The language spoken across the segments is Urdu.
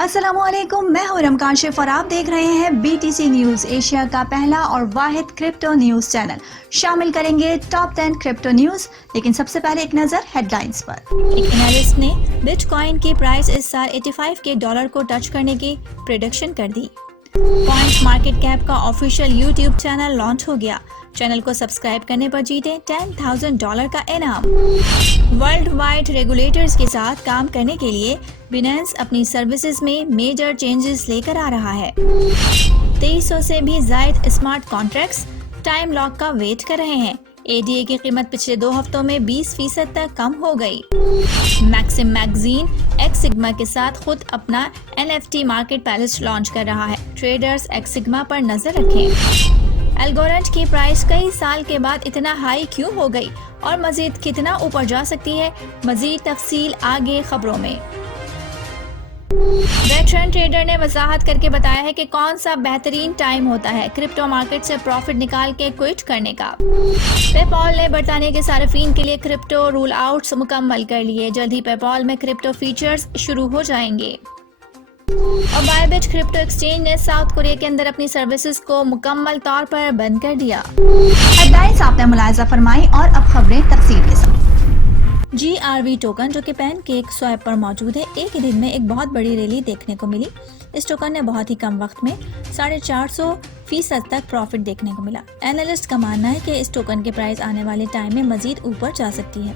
السلام علیکم، میں ہوں رم کاشف اور آپ دیکھ رہے ہیں BTC نیوز، ایشیا کا پہلا اور واحد کرپٹو نیوز چینل۔ شامل کریں گے ٹاپ 10 کرپٹو نیوز، لیکن سب سے پہلے ایک نظر ہیڈ لائنز پر۔ ایک انالسٹ نے بٹ کوائن کی پرائس اس سال $85 کو ٹچ کرنے کی پریڈکشن کر دی۔ کوائنز مارکیٹ کیپ کا آفیشیل یوٹیوب چینل لانچ ہو گیا، چینل کو سبسکرائب کرنے پر جیتے $10,000 کا انعام۔ ورلڈ وائڈ ریگولیٹرز کے ساتھ کام کرنے کے لیے بیننس اپنی سروسز میں میجر چینجز لے کر آ رہا ہے۔ 2300 سے بھی زائد اسمارٹ کانٹریکٹس ٹائم لاک کا ویٹ کر رہے ہیں۔ ADA کی قیمت پچھلے 2 ہفتوں میں 20% تک کم ہو گئی۔ میکسم میگزین ایکس سگما کے ساتھ خود اپنا NFT مارکیٹ پیلس لانچ کر رہا ہے، ٹریڈرز ایکس سگما پر نظر رکھیں۔ الگورنٹ کی پرائس کئی سال کے بعد اتنا ہائی کیوں ہو گئی اور مزید کتنا اوپر جا سکتی ہے؟ مزید تفصیل آگے خبروں میں۔ ویٹرن ٹریڈر نے وضاحت کر کے بتایا ہے کہ کون سا بہترین ٹائم ہوتا ہے کرپٹو مارکیٹ سے پروفٹ نکال کے کوئٹ کرنے کا۔ پے پال نے برطانیہ کے صارفین کے لیے کرپٹو رول آؤٹس مکمل کر لیے، جلد ہی پے پال میں کرپٹو فیچرز شروع ہو جائیں گے۔ اور بائبٹ کرپٹو ایکسچینج نے ساؤتھ کوریا کے اندر اپنی سروسز کو مکمل طور پر بند کر دیا۔ ہیڈ لائنز آپ نے ملاحظہ فرمائی اور اب خبریں تفصیل کے ساتھ۔ GRV ٹوکن جو کہ پین کیک سویپ پر موجود ہے، ایک دن میں ایک بہت بڑی ریلی دیکھنے کو ملی۔ اس ٹوکن نے بہت ہی کم وقت میں 450% تک پروفٹ دیکھنے کو ملا۔ اینالسٹ کا ماننا ہے کہ اس ٹوکن کی پرائس آنے والے ٹائم میں مزید اوپر جا سکتی ہے۔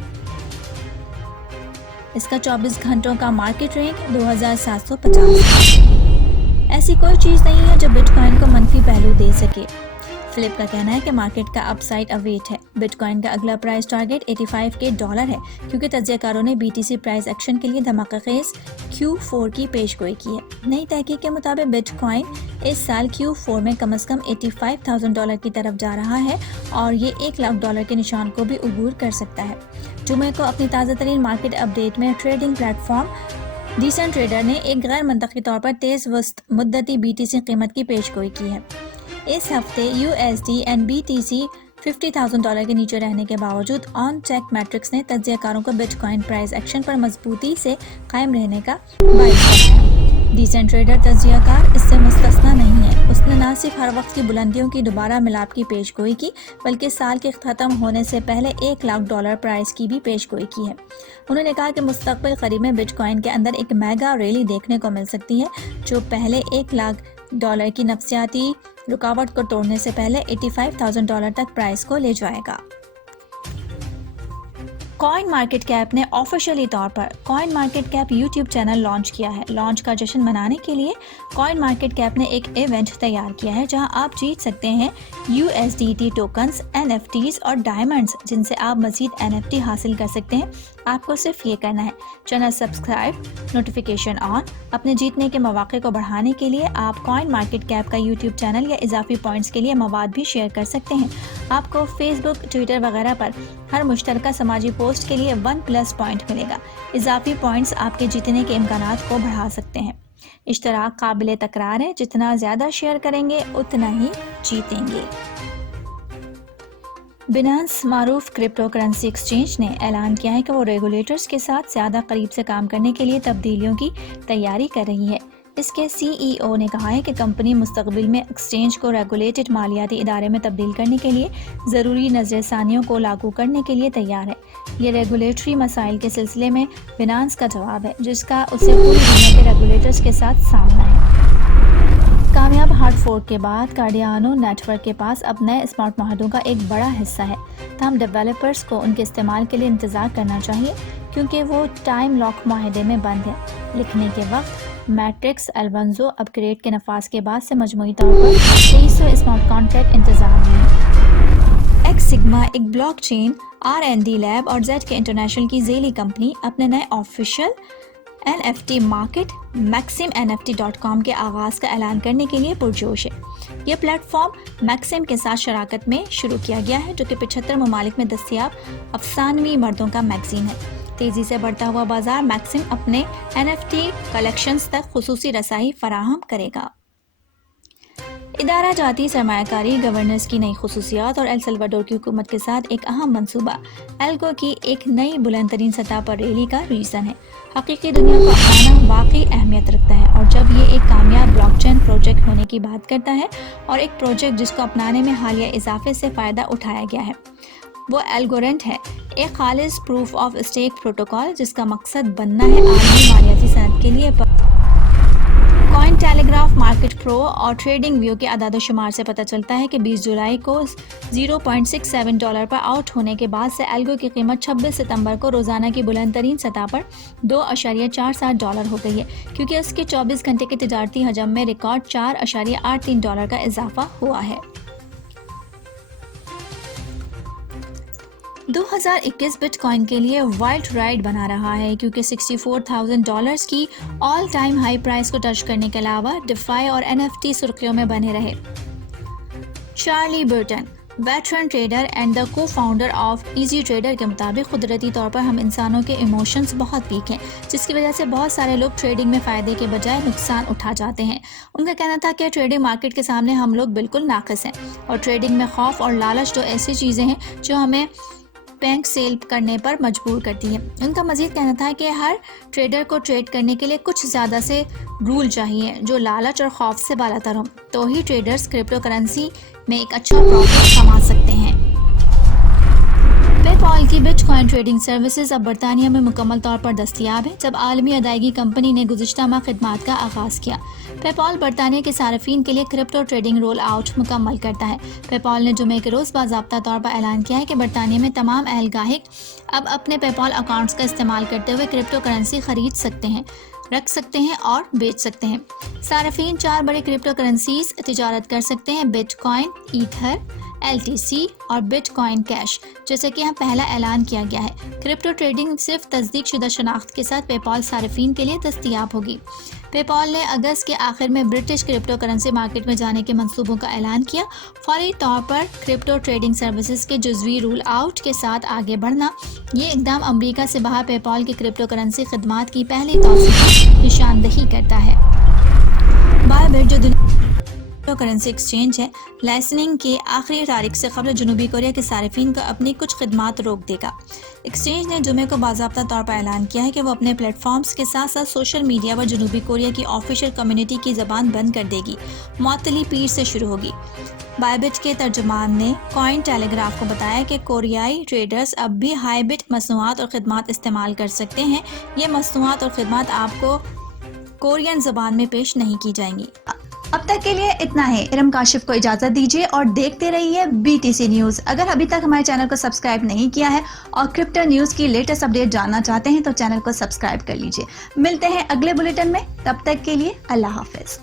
اس کا 24 گھنٹوں کا مارکیٹ رینک 2750۔ ایسی کوئی چیز نہیں ہے جو بٹ کوائن کو منفی پہلو دے سکے۔ فلپ کا کہنا ہے کہ مارکیٹ کا اپ سائڈ اویٹ ہے۔ بٹ کوائن کا اگلا پرائس ٹارگیٹ $85 ہے، کیونکہ تجزیہ کاروں نے BTC پرائس ایکشن کے لیے دھماکہ خیز Q4 کی پیش گوئی کی ہے۔ نئی تحقیق کے مطابق بٹ کوائن اس سال Q4 میں کم از کم $85,000 کی طرف جا رہا ہے اور یہ $1,00,000 کے نشان کو بھی عبور کر سکتا ہے۔ جمعے کو اپنی تازہ ترین مارکیٹ اپ ڈیٹ میں trading plate form decent trader نے ایک غیر منطقی طور پر تیز وسط مدتی BTC قیمت کی پیش گوئی کی ہے۔ اس ہفتے USD and BTC $50,000 کے نیچے رہنے کے باوجود آن چیک میٹرکس نے تجزیہ کاروں کو بٹ کوائن پرائس ایکشن پر مضبوطی سے قائم رہنے کا باعث بنایا۔ ڈیسنٹ ٹریڈر تجزیہ کار اس سے مستثنا نہیں ہے۔ اس نے نہ صرف ہر وقت کی بلندیوں کی دوبارہ ملاپ کی پیش گوئی کی، بلکہ سال کے ختم ہونے سے پہلے $1,00,000 پرائس کی بھی پیش گوئی کی ہے۔ انہوں نے کہا کہ مستقبل قریب میں بٹ کوائن کے اندر ایک میگا ریلی دیکھنے کو مل سکتی ہے، جو پہلے $1,00,000 کی نفسیاتی رکاوٹ کو توڑنے سے پہلے $85,000 تک پرائس کو لے جائے گا۔ کوائن مارکیٹ کیپ نے آفیشیلی طور پر coin market cap YouTube channel launch کیا ہے۔ لانچ کا جشن منانے کے لیے کوائن مارکیٹ کیپ نے ایک ایونٹ تیار کیا ہے، جہاں آپ جیت سکتے ہیں USDT ٹوکنز، NFTs اور ڈائمنڈز، جن سے آپ مزید NFT حاصل کر سکتے ہیں۔ آپ کو صرف یہ کرنا ہے، چینل سبسکرائب، نوٹیفیکیشن آن۔ اپنے جیتنے کے مواقع کو بڑھانے کے لیے آپ کوائن مارکیٹ کیپ کا یوٹیوب چینل یا اضافی پوائنٹس کے لیے مواد بھی شیئر کر سکتے ہیں۔ آپ کو فیس بک، ٹویٹر وغیرہ پر ہر مشترکہ سماجی پوسٹ کے لیے 1+ پوائنٹ ملے گا۔ اضافی پوائنٹس آپ کے جیتنے کے امکانات کو بڑھا سکتے ہیں۔ اشتراک قابل تکرار ہے، جتنا زیادہ شیئر کریں گے اتنا ہی جیتیں گے۔ بیننس معروف کرپٹو کرنسی ایکسچینج نے اعلان کیا ہے کہ وہ ریگولیٹرز کے ساتھ زیادہ قریب سے کام کرنے کے لیے تبدیلیوں کی تیاری کر رہی ہے۔ اس کے CEO نے کہا ہے کہ کمپنی مستقبل میں ایکسچینج کو ریگولیٹڈ مالیاتی ادارے میں تبدیل کرنے کے لیے ضروری نظر ثانیوں کو لاگو کرنے کے لیے تیار ہے۔ یہ ریگولیٹری مسائل کے سلسلے میں بیننس کا جواب ہے، جس کا اسے پوری دنیا کے ریگولیٹرز کے ساتھ سامنا ہے۔ کامیاب ہارڈ فورک کے بعد کارڈیانو نیٹ ورک کے پاس اب نئے اسمارٹ معاہدوں کا ایک بڑا حصہ ہے، تاہم ڈیولپرز کو ان کے استعمال کے لیے انتظار کرنا چاہیے، کیونکہ وہ ٹائم لاک معاہدے میں بند ہے۔ لکھنے کے وقت میٹرکس الونزو اپ گریڈ کے نفاذ کے بعد سے مجموعی طور پر 2300 اسمارٹ کانٹریکٹ انتظار میں ہیں۔ ایکس سگما ایک بلاک چین R&D لیب اور ZK انٹرنیشنل کی ذیلی کمپنی اپنے نئے official NFT market maxim NFT.com کے آغاز کا اعلان کرنے کے لیے پرجوش ہے۔ یہ پلیٹ فارم میکسم کے ساتھ شراکت میں شروع کیا گیا ہے، جو کہ 75 ممالک میں دستیاب افسانوی مردوں کا میگزین ہے۔ تیزی سے بڑھتا ہوا بازار میکسم اپنے NFT کلیکشنز تک خصوصی رسائی فراہم کرے گا۔ ادارہ جاتی سرمایہ کاری گورننس کی نئی خصوصیات اور ایل سلواڈور کی حکومت کے ساتھ ایک اہم منصوبہ ایلگو کی ایک نئی بلند ترین سطح پر ریلی کا ریزن ہے۔ حقیقی دنیا کو اپنانا واقعی اہمیت رکھتا ہے، اور جب ہونے کی بات کرتا ہے اور ایک پروجیکٹ جس کو اپنانے میں حالیہ اضافے سے فائدہ اٹھایا گیا ہے وہ الگورینٹ ہے، ایک خالص پروف آف اسٹیک پروٹوکول جس کا مقصد بننا ہے عالمی مالیاتی صنعت کے لیے۔ کوائن ٹیلی گراف مارکیٹ پرو اور ٹریڈنگ ویو کے اعداد و شمار سے پتہ چلتا ہے کہ 20 جولائی کو $0.67 پر آؤٹ ہونے کے بعد سے الگو کی قیمت 26 ستمبر کو روزانہ کی بلند ترین سطح پر $2.47 ہو گئی ہے، کیونکہ اس کے 24 گھنٹے کے تجارتی حجم میں ریکارڈ $4.83 کا اضافہ ہوا ہے۔ 2021 بٹ کوائن کے لیے وائلڈ رائڈ بنا رہا ہے، کیونکہ $64,000 کی آل ٹائم ہائی پرائس کو ٹچ کرنے کے علاوہ ڈیفائی اور NFT سرخیوں میں بنے رہے۔ Charlie Burton, veteran trader and the cofounder of easy trader کے مطابق قدرتی طور پر ہم انسانوں کے ایموشنز بہت ویک ہیں، جس کی وجہ سے بہت سارے لوگ ٹریڈنگ میں فائدے کے بجائے نقصان اٹھا جاتے ہیں۔ ان کا کہنا تھا کہ ٹریڈنگ مارکیٹ کے سامنے ہم لوگ بالکل ناقص ہیں، اور ٹریڈنگ میں خوف اور لالچ دو ایسی چیزیں ہیں جو ہمیں بینک سیل کرنے پر مجبور کرتی ہے۔ ان کا مزید کہنا تھا کہ ہر ٹریڈر کو ٹریڈ کرنے کے لیے کچھ زیادہ سے رول چاہیے جو لالچ اور خوف سے بالاتر ہوں، تو ہی ٹریڈرز کرپٹو کرنسی میں ایک اچھا پروفٹ کما سکتے ہیں۔ پے پال کی بٹ کوائن ٹریڈنگ سروسز اب برطانیہ میں مکمل طور پر دستیاب ہیں، جب عالمی ادائیگی کمپنی نے گزشتہ ماہ خدمات کا آغاز کیا۔ پے پال برطانیہ کے صارفین کے لیے کرپٹو ٹریڈنگ رول آؤٹ مکمل کرتا ہے۔ پے پال نے جمعے کے روز باضابطہ طور پر اعلان کیا ہے کہ برطانیہ میں تمام اہل گاہک اب اپنے پے پال اکاؤنٹس کا استعمال کرتے ہوئے کرپٹو کرنسی خرید سکتے ہیں، رکھ سکتے ہیں اور بیچ سکتے ہیں۔ صارفین 4 بڑی کرپٹو کرنسیز تجارت کر سکتے ہیں: بٹ کوائن، ایتھر، LTC اور بٹ کوائن کیش، جیسے کہ یہاں پہلا اعلان کیا گیا ہے۔ کرپٹو ٹریڈنگ صرف تصدیق شدہ شناخت کے ساتھ پے پال صارفین کے لیے دستیاب ہوگی۔ پے پال نے اگست کے آخر میں برٹش کرپٹو کرنسی مارکیٹ میں جانے کے منصوبوں کا اعلان کیا۔ فوری طور پر کرپٹو ٹریڈنگ سروسز کے جزوی رول آؤٹ کے ساتھ آگے بڑھنا، یہ اقدام امریکہ سے باہر پے پال کی کرپٹو کرنسی خدمات کی پہلی توسیع کی نشاندہی کرتا ہے۔ بائبٹ، جو کرپٹو کرنسی ایکسچینج ہے، لائسنسنگ کی آخری تاریخ سے قبل جنوبی کوریا کے صارفین کو اپنی کچھ خدمات روک دے گا۔ ایکسچینج نے جمعے کو باضابطہ طور پر اعلان کیا ہے کہ وہ اپنے پلیٹ فارمز کے ساتھ ساتھ سوشل میڈیا پر جنوبی کوریا کی آفیشیل کمیونٹی کی زبان بند کر دے گی۔ معطلی پیر سے شروع ہوگی۔ بائبٹ کے ترجمان نے کوائن ٹیلی گراف کو بتایا کہ کوریائی ٹریڈرز اب بھی ہائی بٹ مصنوعات اور خدمات استعمال کر سکتے ہیں۔ یہ مصنوعات اور خدمات آپ کو کورین زبان میں پیش نہیں کی جائیں گی۔ اب تک کے لیے اتنا ہے۔ ارم کاشف کو اجازت دیجیے اور دیکھتے رہیے BTC نیوز۔ اگر ابھی تک ہمارے چینل کو سبسکرائب نہیں کیا ہے اور کرپٹو نیوز کی لیٹسٹ اپڈیٹ جاننا چاہتے ہیں تو چینل کو سبسکرائب کر لیجیے۔ ملتے ہیں اگلے بلیٹن میں، تب تک کے لیے اللہ حافظ۔